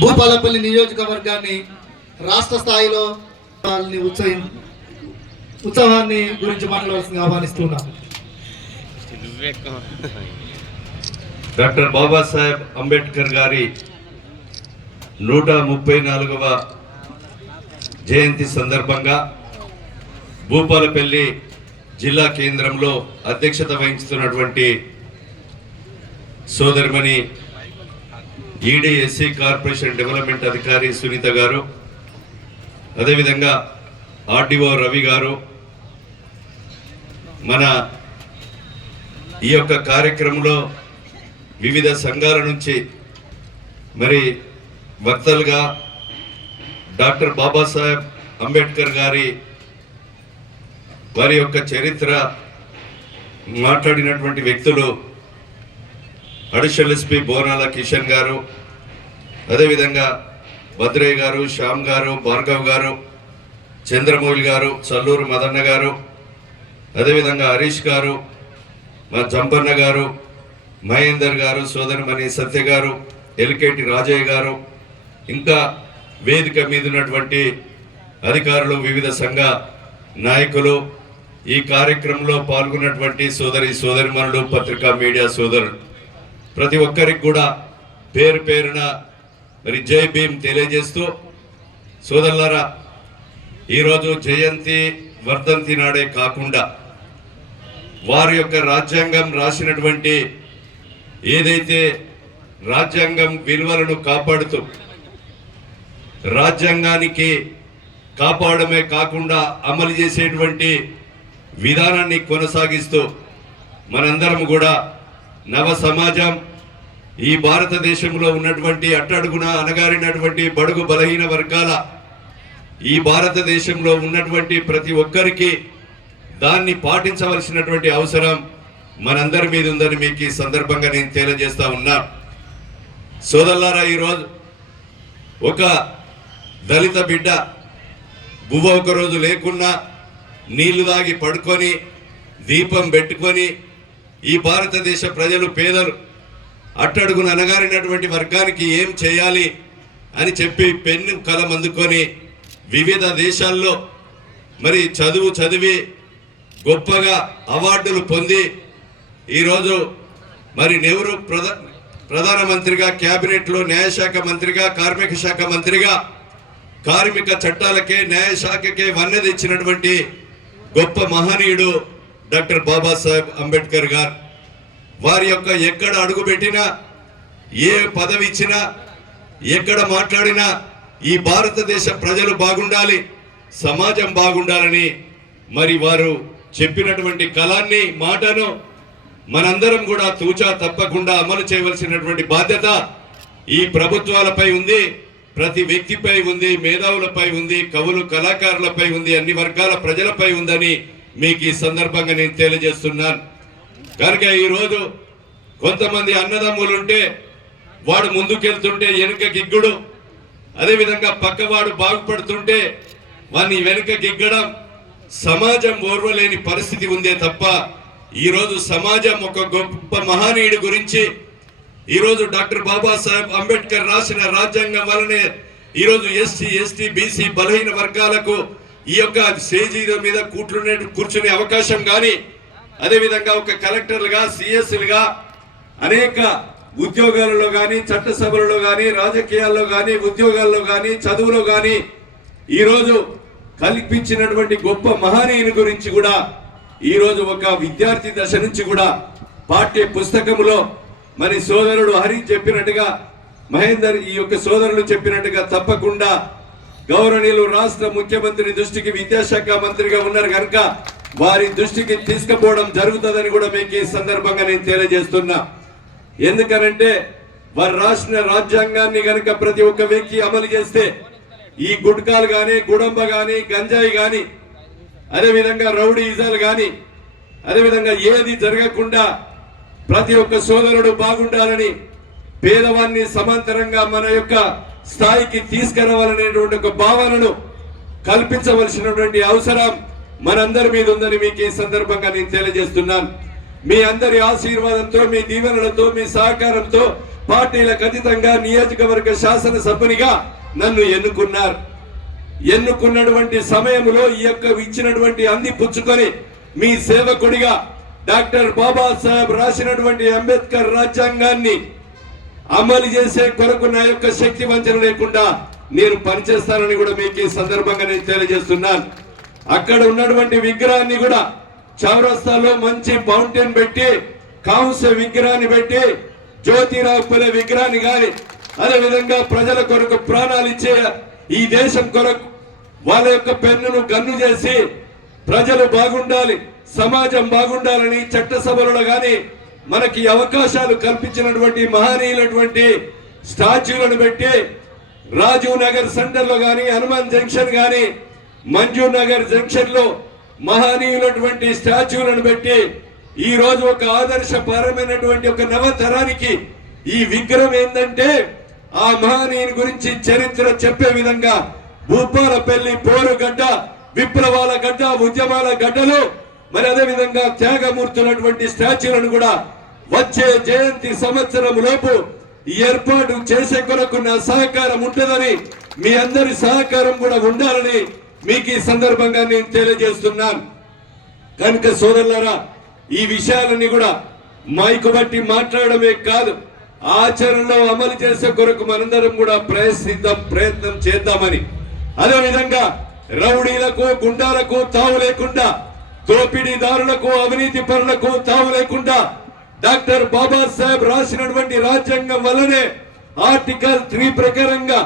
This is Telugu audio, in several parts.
భూపాలపల్లి నియోజకవర్గాన్ని రాష్ట్ర స్థాయిలో ఉత్సవాన్ని గురించి మాట్లాడాల్సింది ఆహ్వానిస్తున్నాం. డాక్టర్ బాబాసాహెబ్ అంబేద్కర్ గారి 134వ జయంతి సందర్భంగా భూపాలపల్లి జిల్లా కేంద్రంలో అధ్యక్షత వహిస్తున్నటువంటి సోదరిమణి ఈడీ ఎస్సీ కార్పొరేషన్ డెవలప్మెంట్ అధికారి సునీత గారు, అదేవిధంగా ఆర్డీఓ రవి గారు, మన ఈ యొక్క కార్యక్రమంలో వివిధ సంఘాల నుంచి మరి వక్తలుగా డాక్టర్ బాబాసాహెబ్ అంబేద్కర్ గారి వారి యొక్క చరిత్ర మాట్లాడినటువంటి వ్యక్తులు అడిషనల్ ఎస్పీ బోనాల కిషన్ గారు, అదేవిధంగా భద్రయ్య గారు, శ్యామ్ గారు, భార్గవ్ గారు, చంద్రమౌళి గారు, చల్లూరు మదన్న గారు, అదేవిధంగా హరీష్ గారు, మా జంపన్న గారు, మహేందర్ గారు, సోదరిమణి సత్య గారు, ఎల్కేటి రాజయ్య గారు, ఇంకా వేదిక మీద ఉన్నటువంటి అధికారులు, వివిధ సంఘ నాయకులు, ఈ కార్యక్రమంలో పాల్గొన్నటువంటి సోదరిమణులు, పత్రికా మీడియా సోదరులు, ప్రతి ఒక్కరికి కూడా పేరు పేరున మరి జై భీమ్ తెలియజేస్తూ, సోదరులారా, ఈరోజు జయంతి వర్ధంతి నాడే కాకుండా వారి యొక్క రాజ్యాంగం రాసినటువంటి ఏదైతే రాజ్యాంగం విలువలను కాపాడుతూ రాజ్యాంగానికి కాపాడమే కాకుండా అమలు చేసేటువంటి విధానాన్ని కొనసాగిస్తూ మనందరం కూడా నవ సమాజం, ఈ భారతదేశంలో ఉన్నటువంటి అట్టడుగున అణగారినటువంటి బడుగు బలహీన వర్గాల ఈ భారతదేశంలో ఉన్నటువంటి ప్రతి ఒక్కరికి దాన్ని పాటించవలసినటువంటి అవసరం మనందరి మీద ఉందని మీకు ఈ సందర్భంగా నేను తెలియజేస్తా ఉన్నా. సోదరులారా, ఈరోజు ఒక దళిత బిడ్డ బువ్వ ఒకరోజు లేకున్నా నీళ్లు తాగి పడుకొని దీపం పెట్టుకొని ఈ భారతదేశ ప్రజలు, పేదలు, అట్టడుగున అనగారినటువంటి వర్గానికి ఏం చేయాలి అని చెప్పి పెన్ను కలం అందుకొని వివిధ దేశాల్లో మరి చదివి గొప్పగా అవార్డులు పొంది ఈరోజు మరి నెహ్రూ ప్రధానమంత్రిగా, క్యాబినెట్లో న్యాయశాఖ మంత్రిగా, కార్మిక శాఖ మంత్రిగా, కార్మిక చట్టాలకే న్యాయశాఖకే వన్నె తెచ్చినటువంటి గొప్ప మహనీయుడు డాక్టర్ బాబాసాహెబ్ అంబేద్కర్ గారు. వారి యొక్క ఎక్కడ అడుగుపెట్టినా, ఏ పదవి ఇచ్చినా, ఎక్కడ మాట్లాడినా ఈ భారతదేశ ప్రజలు బాగుండాలి, సమాజం బాగుండాలని మరి వారు చెప్పినటువంటి కలాన్ని, మాటను మనందరం కూడా తూచా తప్పకుండా అమలు చేయవలసినటువంటి బాధ్యత ఈ ప్రభుత్వాలపై ఉంది, ప్రతి వ్యక్తిపై ఉంది, మేధావులపై ఉంది, కవులు కళాకారులపై ఉంది, అన్ని వర్గాల ప్రజలపై ఉందని మీకు ఈ సందర్భంగా నేను తెలియజేస్తున్నాను. కనుక ఈరోజు కొంతమంది అన్నదమ్ములుంటే వాడు ముందుకెళ్తుంటే వెనుక గిగ్గుడు, అదేవిధంగా పక్కవాడు బాగుపడుతుంటే వాడిని వెనుక గిగ్గడం సమాజం ఓర్వలేని పరిస్థితి ఉందే తప్ప ఈరోజు సమాజం ఒక గొప్ప మహనీయుడి గురించి, ఈరోజు డాక్టర్ బాబాసాహెబ్ అంబేద్కర్ రాసిన రాజ్యాంగం వలనే ఈరోజు ఎస్సీ, ఎస్టీ, బీసీ బలహీన వర్గాలకు ఈ యొక్క స్టేజీ మీద కూర్చునే అవకాశం కానీ, అదేవిధంగా ఒక కలెక్టర్లుగా, సిఎస్లుగా, అనేక ఉద్యోగాలలో కానీ, చట్టసభలలో కానీ, రాజకీయాల్లో కానీ, ఉద్యోగాల్లో కానీ, చదువులో కానీ ఈరోజు కల్పించినటువంటి గొప్ప మహనీయుని గురించి కూడా ఈరోజు ఒక విద్యార్థి దశ నుంచి కూడా పాఠ్య పుస్తకములో మరి సోదరుడు హరి చెప్పినట్టుగా, మహేందర్ ఈ యొక్క సోదరులు చెప్పినట్టుగా తప్పకుండా గౌరవనీయులు రాష్ట్ర ముఖ్యమంత్రి దృష్టికి విద్యాశాఖ మంత్రిగా ఉన్నారు కనుక వారి దృష్టికి తీసుకుపోవడం జరుగుతుందని కూడా మీకు ఈ సందర్భంగా నేను తెలియజేస్తున్నా. ఎందుకనంటే వారు రాసిన రాజ్యాంగాన్ని కనుక ప్రతి ఒక్క వ్యక్తి అమలు చేస్తే ఈ గుట్కాలు కానీ, గుడంబ కానీ, గంజాయి కానీ, అదేవిధంగా రౌడీయిజాలు కానీ, అదేవిధంగా ఏది జరగకుండా ప్రతి ఒక్క సోదరుడు బాగుండాలని, పేదవాన్ని సమాంతరంగా మన యొక్క స్థాయికి తీసుకురావాలనేటువంటి ఒక భావనను కల్పించవలసినటువంటి అవసరం మనందరి మీద ఉందని మీకు ఈ సందర్భంగా నేను తెలియజేస్తున్నాను. మీ అందరి ఆశీర్వాదంతో, మీ దీవెనలతో, మీ సహకారంతో పార్టీలకు అతీతంగా నియోజకవర్గ శాసనసభ్యునిగా నన్ను ఎన్నుకున్నటువంటి సమయంలో ఈ యొక్క ఇచ్చినటువంటి అంది పుచ్చుకొని మీ సేవకుడిగా డాక్టర్ బాబాసాహెబ్ రాసినటువంటి అంబేద్కర్ రాజ్యాంగాన్ని అమలు చేసే కొరకు నా యొక్క శక్తి వంచన లేకుండా నేను పనిచేస్తానని కూడా మీకు ఈ సందర్భంగా నేను తెలియజేస్తున్నాను. అక్కడ ఉన్నటువంటి విగ్రహాన్ని కూడా చౌరస్తాలో మంచి ఫౌంటైన్ పెట్టి కాంస్య విగ్రహాన్ని పెట్టి జ్యోతిరావు పులే విగ్రహాన్ని గాని అదే విధంగా ప్రజల కొరకు ప్రాణాలు ఇచ్చే ఈ దేశం కొరకు వాళ్ళ యొక్క పెన్నును గన్ను చేసి ప్రజలు బాగుండాలి, సమాజం బాగుండాలని చట్టసభలలో గాని మనకి అవకాశాలు కల్పించినటువంటి మహనీయులటువంటి స్టాచ్యూలను పెట్టి రాజీవ్ నగర్ సెంటర్ లో గాని, హనుమాన్ జంక్షన్ గాని, మంజూ నగర్ జంక్షన్ లో మహనీయులటువంటి స్టాచ్యూలను పెట్టి ఈ రోజు ఒక ఆదర్శపరమైనటువంటి ఒక నవతరానికి ఈ విగ్రహం ఏంటంటే ఆ మహనీయుని గురించి చరిత్ర చెప్పే విధంగా భూపాలపల్లి పోరుగడ్డ, విప్లవాల గడ్డ, ఉద్యమాల గడ్డలు మరి అదే విధంగా త్యాగమూర్తులటువంటి స్టాచ్యూలను కూడా వచ్చే జయంతి సంవత్సరం లోపు ఏర్పాటు చేసే కొరకు నా సహకారం ఉంటుందని, మీ అందరి సహకారం కూడా ఉండాలని మీకు ఈ సందర్భంగా నేను తెలియజేస్తున్నాను. కనుక సోదరులారా, ఈ విషయాలన్నీ కూడా మైకు బట్టి మాట్లాడమే కాదు, ఆచరణలో అమలు చేసే కొరకు మనందరం కూడా ప్రయత్నం చేద్దామని, అదే విధంగా రౌడీలకు, గుండాలకు తావు లేకుండా, దోపిడీదారులకు, అవినీతి పరులకు తావు లేకుండా డాక్టర్ బాబాసాహెబ్ రాసినటువంటి రాజ్యాంగం వల్లనే ఆర్టికల్ 3 ప్రకారంగా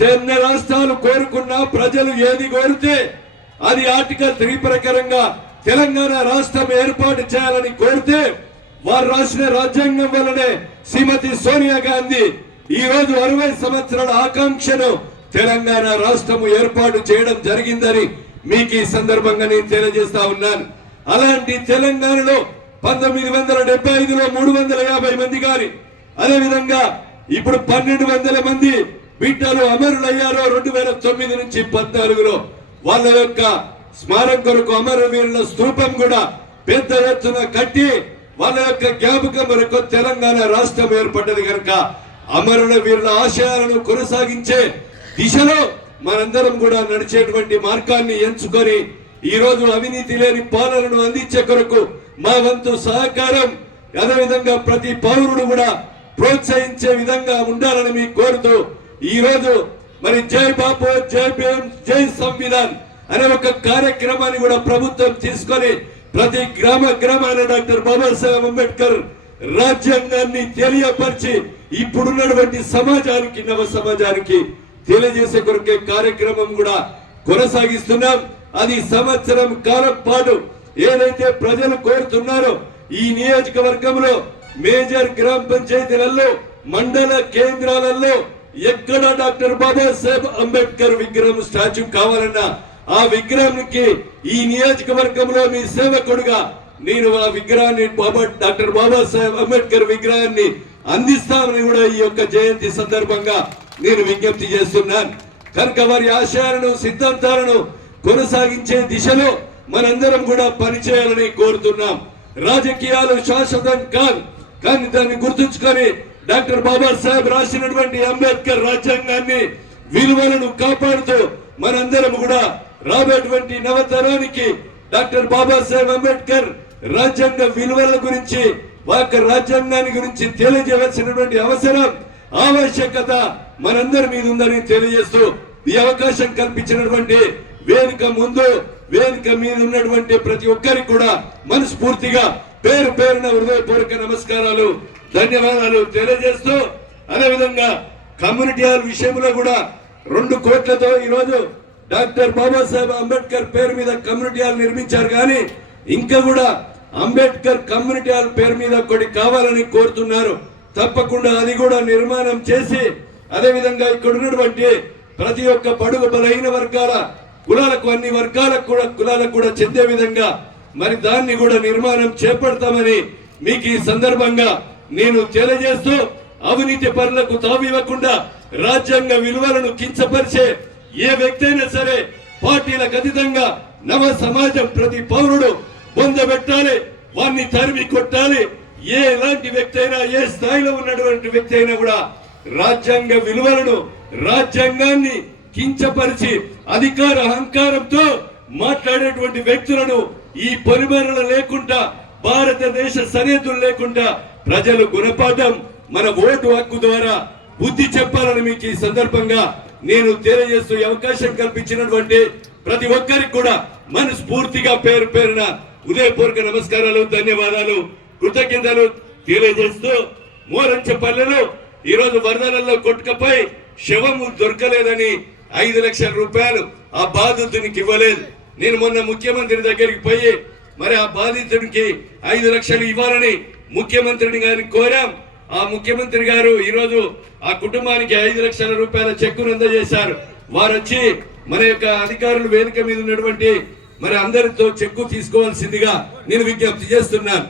చిన్న రాష్ట్రాలు కోరుకున్న ప్రజలు ఏది కోరితే అది ఆర్టికల్ 3 ప్రకారంగా తెలంగాణ రాష్ట్రం ఏర్పాటు చేయాలని కోరితే వారు రాసిన రాజ్యాంగం వల్లనే శ్రీమతి సోనియా గాంధీ ఈ రోజు 60 సంవత్సరాల ఆకాంక్షను తెలంగాణ రాష్ట్రము ఏర్పాటు చేయడం జరిగిందని మీకు ఈ సందర్భంగా నేను తెలియజేస్తా ఉన్నాను. అలాంటి తెలంగాణలో 1975లో 350 మంది గాని, అదే విధంగా ఇప్పుడు 1200 మంది బిడ్డలు అమరులయ్యారో 2009 నుంచి 14లో వాళ్ళ యొక్క స్మారకం కొరకు అమరవీరుల స్తూపం కూడా పెద్ద ఎత్తున కట్టి వాళ్ళ యొక్క జ్ఞాపకం వరకు తెలంగాణ రాష్ట్రం ఏర్పడ్డది. కనుక అమరుల వీరుల ఆశయాలను కొనసాగించే దిశలో మనందరం కూడా నడిచేటువంటి మార్గాన్ని ఎంచుకొని ఈ రోజు అవినీతి లేని పాలనను అందించే కొరకు మా వంతు సహకారం, అదేవిధంగా ప్రతి పౌరుడు కూడా ప్రోత్సహించే విధంగా ఉండాలని మీకు కోరుతూ ఈ రోజు మరి జై బాపు, జై భీమ్, జై సంవిధాన్ అనే ఒక కార్యక్రమాన్ని కూడా ప్రభుత్వం తీసుకొని ప్రతి గ్రామాన డాక్టర్ బాబాసాహెబ్ అంబేద్కర్ రాజ్యాంగాన్ని తెలియపరిచి ఇప్పుడున్నటువంటి సమాజానికి, నవ సమాజానికి తెలియజేసే కొరకే కార్యక్రమం కూడా కొనసాగిస్తున్నాం. అది సంవత్సరం కాలం పాటు ఏదైతే ప్రజలు కోరుతున్నారో ఈ నియోజకవర్గంలో మేజర్ గ్రామ పంచాయతీలలో, మండల కేంద్రాలలో ఎక్కడ డాక్టర్ బాబాసాహెబ్ అంబేద్కర్ విగ్రహం స్టాచ్యూ కావాలన్నా ఆ విగ్రహానికి ఈ నియోజకవర్గంలో మీ సేవకుడుగా నేను ఆ విగ్రహాన్ని డాక్టర్ బాబాసాహెబ్ అంబేద్కర్ విగ్రహాన్ని అందిస్తామని కూడా ఈ యొక్క జయంతి సందర్భంగా నేను విజ్ఞప్తి చేస్తున్నాను. కనుక వారి ఆశయాలను, సిద్ధాంతాలను కొనసాగించే దిశలో మనందరం కూడా పనిచేయాలని కోరుతున్నాం. రాజకీయాలు శాశ్వతం కాదు, కానీ దాన్ని గుర్తుంచుకొని డాక్టర్ బాబాసాహెబ్ రాసినటువంటి అంబేద్కర్ రాజ్యాంగాన్ని, విలువలను కాపాడుతూ మనందరం కూడా రాబోయేటువంటి నవతరానికి డాక్టర్ బాబాసాహెబ్ అంబేద్కర్ రాజ్యాంగ విలువల గురించి, వారి రాజ్యాంగాన్ని గురించి తెలియజేయవలసినటువంటి అవసరం, ఆవశ్యకత మనందరి మీద ఉందని తెలియజేస్తూ ఈ అవకాశం కల్పించినటువంటి వేదిక ముందు, వేదిక మీద ఉన్నటువంటి ప్రతి ఒక్కరికి కూడా మనస్ఫూర్తిగా పేరు పేరున హృదయపూర్వక నమస్కారాలు, ధన్యవాదాలు తెలియజేస్తూ, అదేవిధంగా కమ్యూనిటీ హాల్ విషయంలో కూడా 2 కోట్లతో ఈరోజు డాక్టర్ బాబాసాహెబ్ అంబేద్కర్ పేరు మీద కమ్యూనిటీ హాల్ నిర్మించారు. కానీ ఇంకా కూడా అంబేద్కర్ కమ్యూనిటీ హాల్ పేరు మీద ఒకటి కావాలని కోరుతున్నారు. తప్పకుండా అది కూడా నిర్మాణం చేసి, అదేవిధంగా ఇక్కడ ఉన్నటువంటి ప్రతి ఒక్క బడుగు బలహీన వర్గాల కులాలకు, అన్ని కులాలకు కూడా చెందే విధంగా మరి దాన్ని కూడా నిర్మాణం చేపడతామని మీకు ఈ సందర్భంగా నేను తెలియజేస్తూ, అవినీతి పరులకు తావివ్వకుండా రాజ్యాంగ విలువలను కించపరిచే ఏ వ్యక్తి అయినా సరే పార్టీలకు అతీతంగా నవ సమాజం ప్రతి పౌరుడు పొందబెట్టాలి, వారిని తరిమి కొట్టాలి. ఎలాంటి వ్యక్తి అయినా ఏ స్థాయిలో ఉన్నటువంటి వ్యక్తి అయినా కూడా రాజ్యాంగ విలువలను రాజ్యాంగాన్ని కించపరిచి అధికార అహంకారంతో మాట్లాడేటువంటి వ్యక్తులను ఈ పరిమరణ లేకుండా భారతదేశ సరిహద్దులు లేకుండా ప్రజలు గుణపాఠం మన ఓటు హక్కు ద్వారా బుద్ధి చెప్పాలని మీకు ఈ సందర్భంగా నేను తెలియజేస్తూ అవకాశం కల్పించినటువంటి ప్రతి ఒక్కరికి కూడా మనస్ఫూర్తిగా పేరు పేరున ఉదయపూర్వక నమస్కారాలు, ధన్యవాదాలు, కృతజ్ఞతలు తెలియజేస్తూ మోరంచపల్లెలో ఈ రోజు వరదలలో కొట్టుకపోయి శవము దొరకలేదని 5 లక్షల రూపాయలు ఆ బాధితునికి ఇవ్వలేదు. నేను మొన్న ముఖ్యమంత్రి దగ్గరికి పోయి మరి ఆ బాధితుడికి 5 లక్షలు ఇవ్వాలని ముఖ్యమంత్రిని గారిని కోరాం. ఆ ముఖ్యమంత్రి గారు ఈ రోజు ఆ కుటుంబానికి 5 లక్షల రూపాయల చెక్కును అందజేశారు. వారు వచ్చి మన యొక్క అధికారులు వేదిక మీద ఉన్నటువంటి మరి అందరితో చెక్కు తీసుకోవాల్సిందిగా నేను విజ్ఞప్తి చేస్తున్నాను.